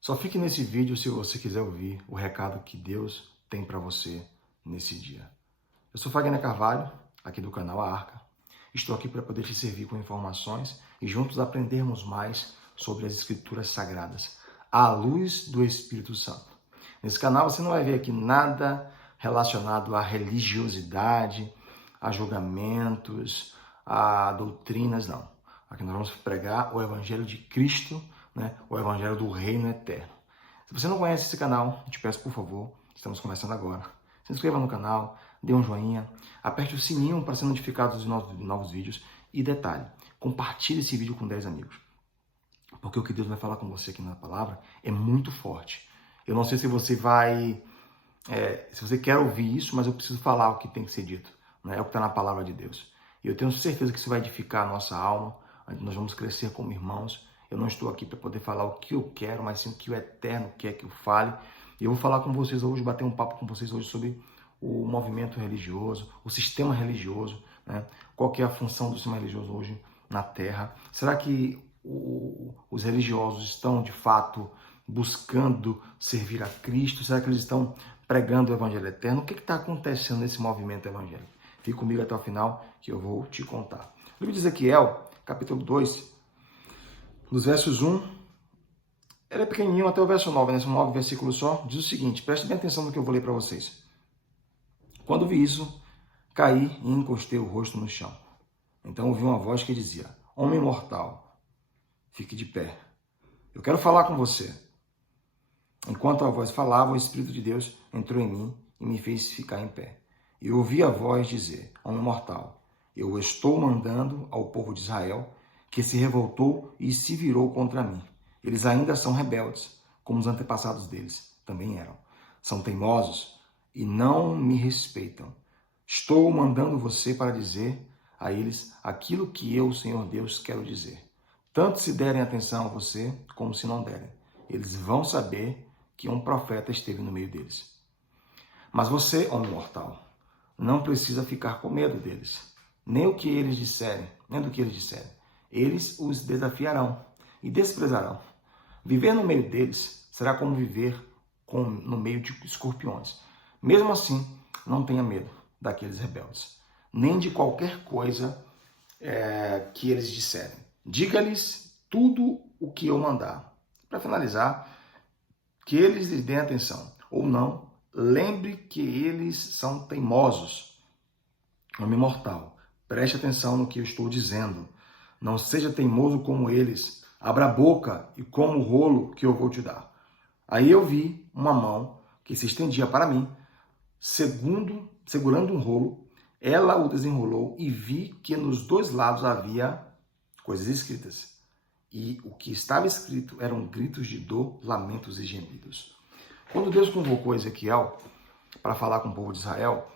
Só fique nesse vídeo se você quiser ouvir o recado que Deus tem para você nesse dia. Eu sou Fagner Carvalho, aqui do canal A Arca. Estou aqui para poder te servir com informações e juntos aprendermos mais sobre as Escrituras Sagradas, à luz do Espírito Santo. Nesse canal você não vai ver aqui nada relacionado à religiosidade, a julgamentos, a doutrinas, não. Aqui nós vamos pregar o Evangelho de Cristo, o Evangelho do Reino Eterno. Se você não conhece esse canal, eu te peço, por favor, estamos começando agora, se inscreva no canal, dê um joinha, aperte o sininho para ser notificado dos novos vídeos e detalhe, compartilhe esse vídeo com 10 amigos. Porque o que Deus vai falar com você aqui na palavra é muito forte. Eu não sei se você se você quer ouvir isso, mas eu preciso falar o que tem que ser dito. É o que está na palavra de Deus. E eu tenho certeza que isso vai edificar a nossa alma, nós vamos crescer como irmãos. Eu não estou aqui para poder falar o que eu quero, mas sim o que o Eterno quer que eu fale. E eu vou falar com vocês hoje, bater um papo com vocês hoje sobre o movimento religioso, o sistema religioso, Qual que é a função do sistema religioso hoje na Terra? Será que os religiosos estão, de fato, buscando servir a Cristo? Será que eles estão pregando o Evangelho Eterno? O que está acontecendo nesse movimento evangélico? Fique comigo até o final que eu vou te contar. O livro de Ezequiel, capítulo 2, dos versos 1, ele é pequenininho até o verso 9, são 9 versículos só, diz o seguinte, preste bem atenção no que eu vou ler para vocês. Quando vi isso, caí e encostei o rosto no chão. Então ouvi uma voz que dizia, homem mortal, fique de pé. Eu quero falar com você. Enquanto a voz falava, o Espírito de Deus entrou em mim e me fez ficar em pé. Eu ouvi a voz dizer, homem mortal, eu estou mandando ao povo de Israel que se revoltou e se virou contra mim. Eles ainda são rebeldes, como os antepassados deles também eram. São teimosos e não me respeitam. Estou mandando você para dizer a eles aquilo que eu, Senhor Deus, quero dizer. Tanto se derem atenção a você, como se não derem. Eles vão saber que um profeta esteve no meio deles. Mas você, homem mortal, não precisa ficar com medo deles, nem do que eles disserem. Eles os desafiarão e desprezarão. Viver no meio deles será como viver no meio de escorpiões. Mesmo assim, não tenha medo daqueles rebeldes, nem de qualquer coisa que eles disserem. Diga-lhes tudo o que eu mandar. Para finalizar, que eles lhes deem atenção, ou não, lembre que eles são teimosos. Homem mortal, preste atenção no que eu estou dizendo. Não seja teimoso como eles. Abra a boca e coma o rolo que eu vou te dar. Aí eu vi uma mão que se estendia para mim, segurando um rolo. Ela o desenrolou e vi que nos dois lados havia coisas escritas. E o que estava escrito eram gritos de dor, lamentos e gemidos. Quando Deus convocou Ezequiel para falar com o povo de Israel,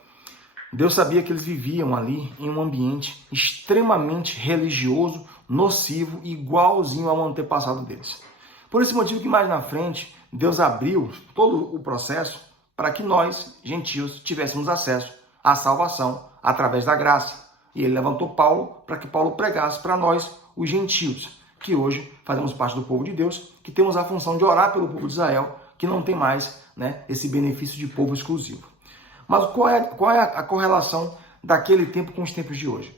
Deus sabia que eles viviam ali em um ambiente extremamente religioso, nocivo, igualzinho ao antepassado deles. Por esse motivo que mais na frente, Deus abriu todo o processo para que nós, gentios, tivéssemos acesso à salvação através da graça. E ele levantou Paulo para que Paulo pregasse para nós, os gentios, que hoje fazemos parte do povo de Deus, que temos a função de orar pelo povo de Israel, que não tem mais esse benefício de povo exclusivo. Mas qual é a correlação daquele tempo com os tempos de hoje?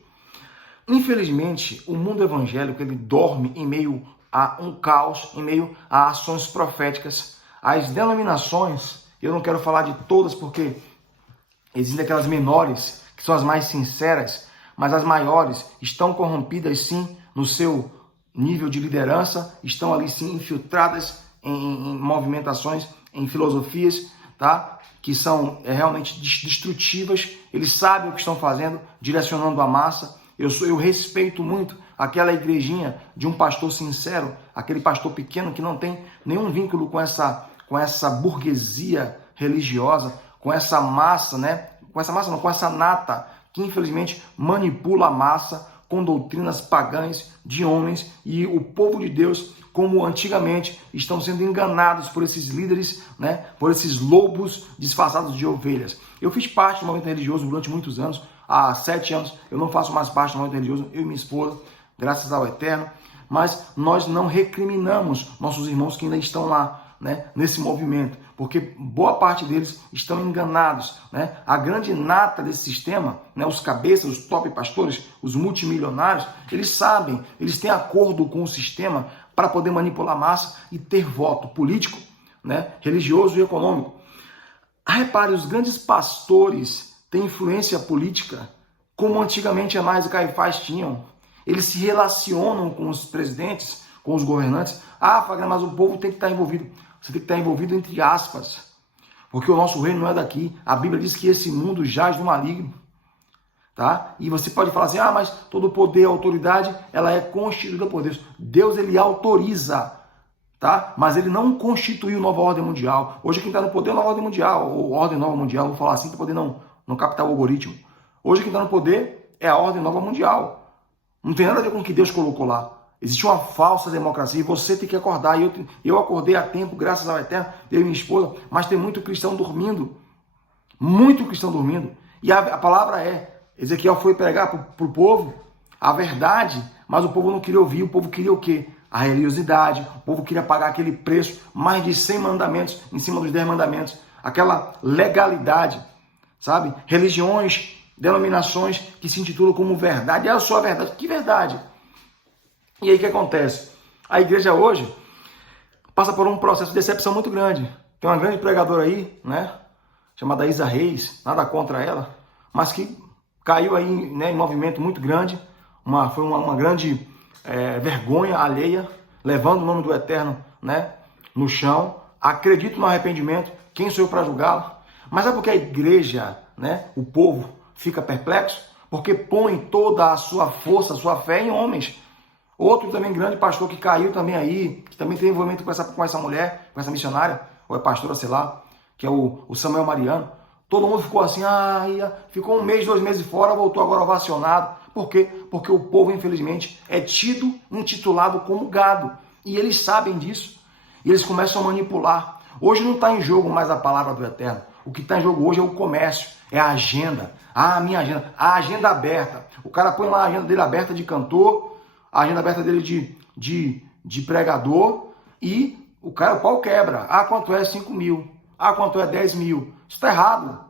Infelizmente, o mundo evangélico ele dorme em meio a um caos, em meio a ações proféticas. As denominações, eu não quero falar de todas porque existem aquelas menores, que são as mais sinceras, mas as maiores estão corrompidas sim no seu nível de liderança, estão ali sim infiltradas em movimentações, em filosofias, que são realmente destrutivas. Eles sabem o que estão fazendo, direcionando a massa. Eu respeito muito aquela igrejinha de um pastor sincero, aquele pastor pequeno que não tem nenhum vínculo com essa burguesia religiosa, com essa massa, com essa nata que infelizmente manipula a massa com doutrinas pagãs de homens, e o povo de Deus, como antigamente, estão sendo enganados por esses líderes, por esses lobos disfarçados de ovelhas. Eu fiz parte do movimento religioso durante muitos anos. Há 7 anos eu não faço mais parte do movimento religioso, eu e minha esposa, graças ao Eterno, mas nós não recriminamos nossos irmãos que ainda estão lá. né, nesse movimento, porque boa parte deles estão enganados, né? A grande nata desse sistema, né, os cabeças, os top pastores, os multimilionários, eles sabem, eles têm acordo com o sistema para poder manipular a massa e ter voto político, né, religioso e econômico. Repare, os grandes pastores têm influência política como antigamente Anás e Caifás tinham. Eles se relacionam com os presidentes, com os governantes. Ah, Fagner, mas o povo tem que estar envolvido. Você tem que estar envolvido entre aspas, porque o nosso reino não é daqui. A Bíblia diz que esse mundo jaz no maligno. Tá? E você pode falar assim, mas todo poder, autoridade, ela é constituída por Deus. Deus, ele autoriza, tá? Mas ele não constituiu nova ordem mundial. Hoje quem está no poder é a nova ordem mundial, ou ordem nova mundial, vou falar assim para poder não captar o algoritmo. Hoje quem está no poder é a ordem nova mundial. Não tem nada a ver com o que Deus colocou lá. Existe uma falsa democracia e você tem que acordar. Eu acordei a tempo, graças ao Eterno, eu e minha esposa, mas tem muito cristão dormindo. Muito cristão dormindo. E a palavra é, Ezequiel foi pregar para o povo a verdade, mas o povo não queria ouvir, o povo queria o quê? A religiosidade, o povo queria pagar aquele preço, mais de 100 mandamentos em cima dos 10 mandamentos, aquela legalidade, sabe? Religiões, denominações que se intitulam como verdade, eu sou a verdade, que verdade? E aí o que acontece? A igreja hoje passa por um processo de decepção muito grande. Tem uma grande pregadora aí, né, chamada Isa Reis, nada contra ela, mas que caiu aí, né, em movimento muito grande, foi uma grande vergonha alheia, levando o nome do Eterno, né, no chão. Acredito no arrependimento, quem sou eu para julgá-la? Mas é porque a igreja, né, o povo, fica perplexo? Porque põe toda a sua força, a sua fé em homens. Outro também grande pastor que caiu também aí, que também tem envolvimento com essa mulher, com essa missionária, ou é pastora, sei lá, que é o Samuel Mariano. Todo mundo ficou assim, ficou 1 mês, 2 meses fora, voltou agora ovacionado. Por quê? Porque o povo, infelizmente, é intitulado como gado. E eles sabem disso. E eles começam a manipular. Hoje não está em jogo mais a palavra do Eterno. O que está em jogo hoje é o comércio, é a agenda. A minha agenda, a agenda aberta. O cara põe lá a agenda dele aberta de cantor, a agenda aberta dele de pregador, e o cara, o pau quebra. Quanto é 5 mil? Quanto é 10 mil? Isso está errado.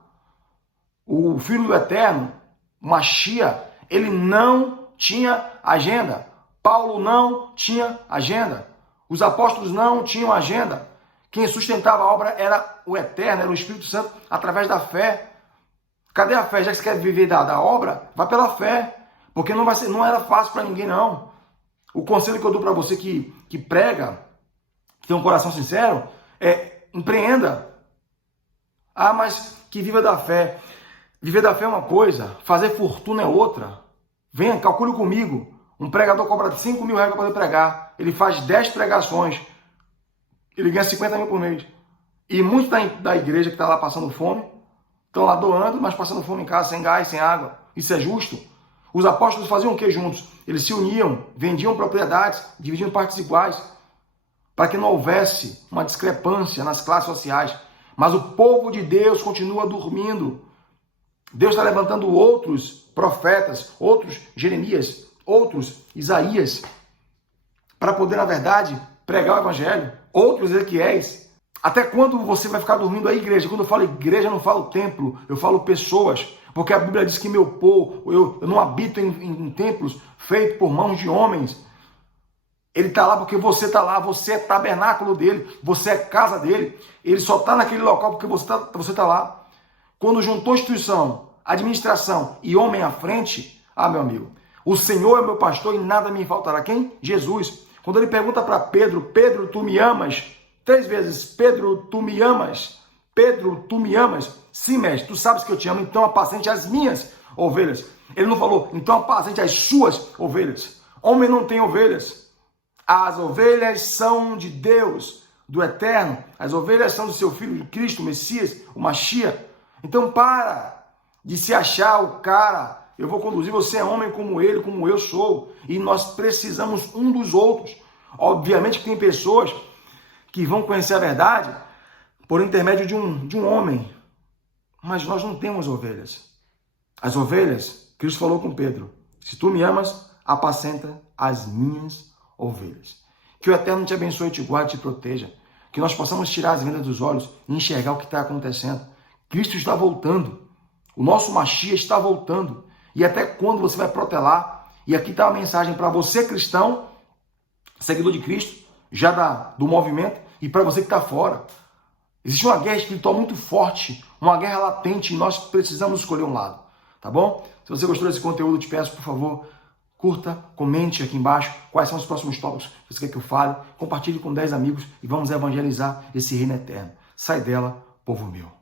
O Filho do Eterno, Machia, ele não tinha agenda. Paulo não tinha agenda. Os apóstolos não tinham agenda. Quem sustentava a obra era o Eterno, era o Espírito Santo, através da fé. Cadê a fé? Já que você quer viver da obra, vai pela fé. Porque não era fácil para ninguém, não. O conselho que eu dou para você que prega, que tem um coração sincero, é empreenda. Mas que viva da fé. Viver da fé é uma coisa, fazer fortuna é outra. Venha, calcule comigo. Um pregador cobra 5 mil reais para poder pregar. Ele faz 10 pregações. Ele ganha 50 mil por mês. E muitos da igreja que está lá passando fome, estão lá doando, mas passando fome em casa, sem gás, sem água. Isso é justo? Os apóstolos faziam o que juntos? Eles se uniam, vendiam propriedades, dividiam partes iguais, para que não houvesse uma discrepância nas classes sociais. Mas o povo de Deus continua dormindo. Deus está levantando outros profetas, outros Jeremias, outros Isaías, para poder, na verdade, pregar o evangelho. Outros Ezequiéis. Até quando você vai ficar dormindo aí, igreja? Quando eu falo igreja, eu não falo templo, eu falo pessoas. Porque a Bíblia diz que meu povo, eu não habito em templos feitos por mãos de homens. Ele está lá porque você está lá, você é tabernáculo dele, você é casa dele. Ele só está naquele local porque você tá lá. Quando juntou instituição, administração e homem à frente, meu amigo, o Senhor é meu pastor e nada me faltará. Quem? Jesus. Quando ele pergunta para Pedro, Pedro, tu me amas? 3 vezes, Pedro, tu me amas? Pedro, tu me amas? Sim, mestre, tu sabes que eu te amo, então apacente as minhas ovelhas. Ele não falou, então apacente as suas ovelhas. Homem não tem ovelhas. As ovelhas são de Deus, do Eterno. As ovelhas são do seu Filho, de Cristo, o Messias, o Machia. Então para de se achar o cara. Eu vou conduzir, você é homem como ele, como eu sou. E nós precisamos um dos outros. Obviamente que tem pessoas que vão conhecer a verdade por intermédio de um homem. Mas nós não temos ovelhas. As ovelhas, Cristo falou com Pedro, se tu me amas, apacenta as minhas ovelhas. Que o Eterno te abençoe, te guarde, te proteja. que nós possamos tirar as vendas dos olhos e enxergar o que está acontecendo. Cristo está voltando. O nosso Mashiach está voltando. E até quando você vai protelar? E aqui está a mensagem para você, cristão, seguidor de Cristo, já do movimento, e para você que está fora. Existe uma guerra espiritual muito forte, uma guerra latente, e nós precisamos escolher um lado. Tá bom? Se você gostou desse conteúdo, eu te peço, por favor, curta, comente aqui embaixo quais são os próximos tópicos que você quer que eu fale. Compartilhe com 10 amigos e vamos evangelizar esse reino eterno. Sai dela, povo meu.